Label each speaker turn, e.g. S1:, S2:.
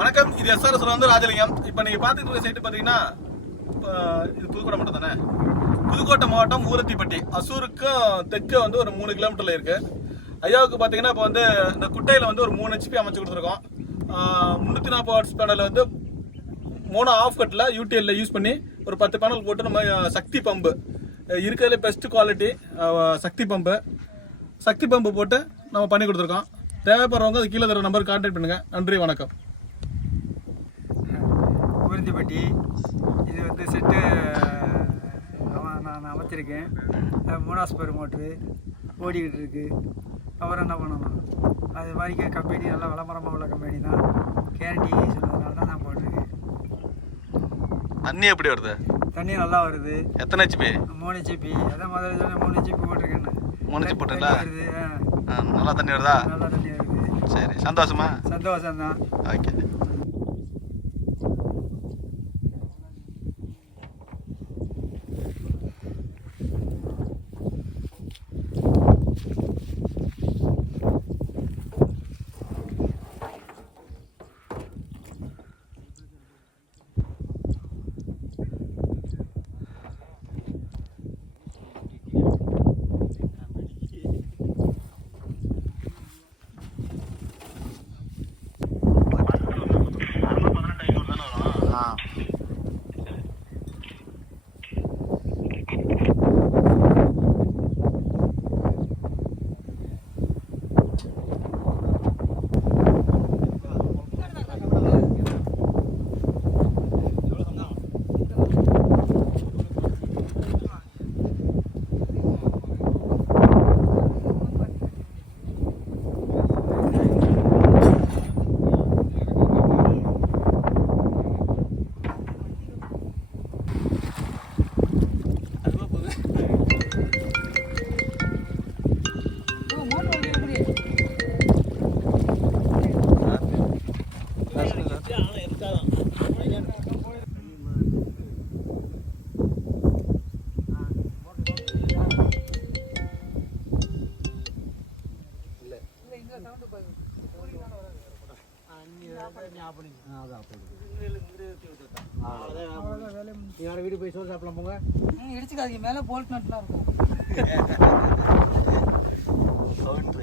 S1: வணக்கம். இது எஸ்ஆர்எஸ் வந்து ராஜலிங்கம். இப்போ நீங்கள் பார்த்துட்டு இருக்க சைட்டு பார்த்தீங்கன்னா இது புதுக்கோட்டை மட்டும் தானே? புதுக்கோட்டை மாவட்டம் ஊரத்திப்பட்டி. அசூருக்கும் தெற்கு வந்து ஒரு மூணு கிலோமீட்டரில் இருக்குது ஐயாவுக்கு பார்த்தீங்கன்னா இப்போ வந்து இந்த குட்டையில் வந்து ஒரு மூணு ஹெச்பி அமைச்சு கொடுத்துருக்கோம். முந்நூற்றி நாற்பது வாட்ஸ் பேனல் வந்து மூணு ஆஃப் கட்டில் யூடிஎல்ல யூஸ் பண்ணி ஒரு பத்து பேனல் போட்டு நம்ம சக்தி பம்பு. இருக்கிறதுல best quality Shakti pump. Shakti pump போட்டு நம்ம பண்ணி கொடுத்துருக்கோம். தேவைப்படுறவங்க அது கீழே தர நம்பர் கான்டாக்ட் பண்ணுங்கள் நன்றி வணக்கம்.
S2: குறிஞ்சிப்பட்டி இது வந்து செட்டு அவன் நான் அமைச்சிருக்கேன். அது மூணாஸ் பேர் மோட்ரு ஓடிக்கிட்டு இருக்கு. அப்புறம் என்ன பண்ணணும்? அது வரைக்கும் கம்பெனி நல்லா விளம்பரமாக உள்ள கம்பெனி தான். கேரண்டி சொன்னதுனால தான் நான் போட்டிருக்கேன்.
S1: தண்ணி எப்படி வருது?
S2: தண்ணி நல்லா வருது.
S1: எத்தனை ஹெச்பி
S2: மூணு ஜிபி அதான் முதல்ல சொன்னேன் மூணு ஜிபி போட்டிருக்கேன்னு
S1: மூணு ஜிபி போட்டீங்களா? நல்லா தண்ணி வருதா?
S2: நல்லா தண்ணி வருது.
S1: சரி சந்தோஷமா?
S2: சந்தோஷம் தான்
S1: ஓகே.
S2: வீடு போய் சோறு சாப்பிடலாம் போங்க
S3: ம், இடிச்சுக்காதீங்க மேலே போல்ட் நட்லாம் இருக்கும்
S1: சவுண்ட்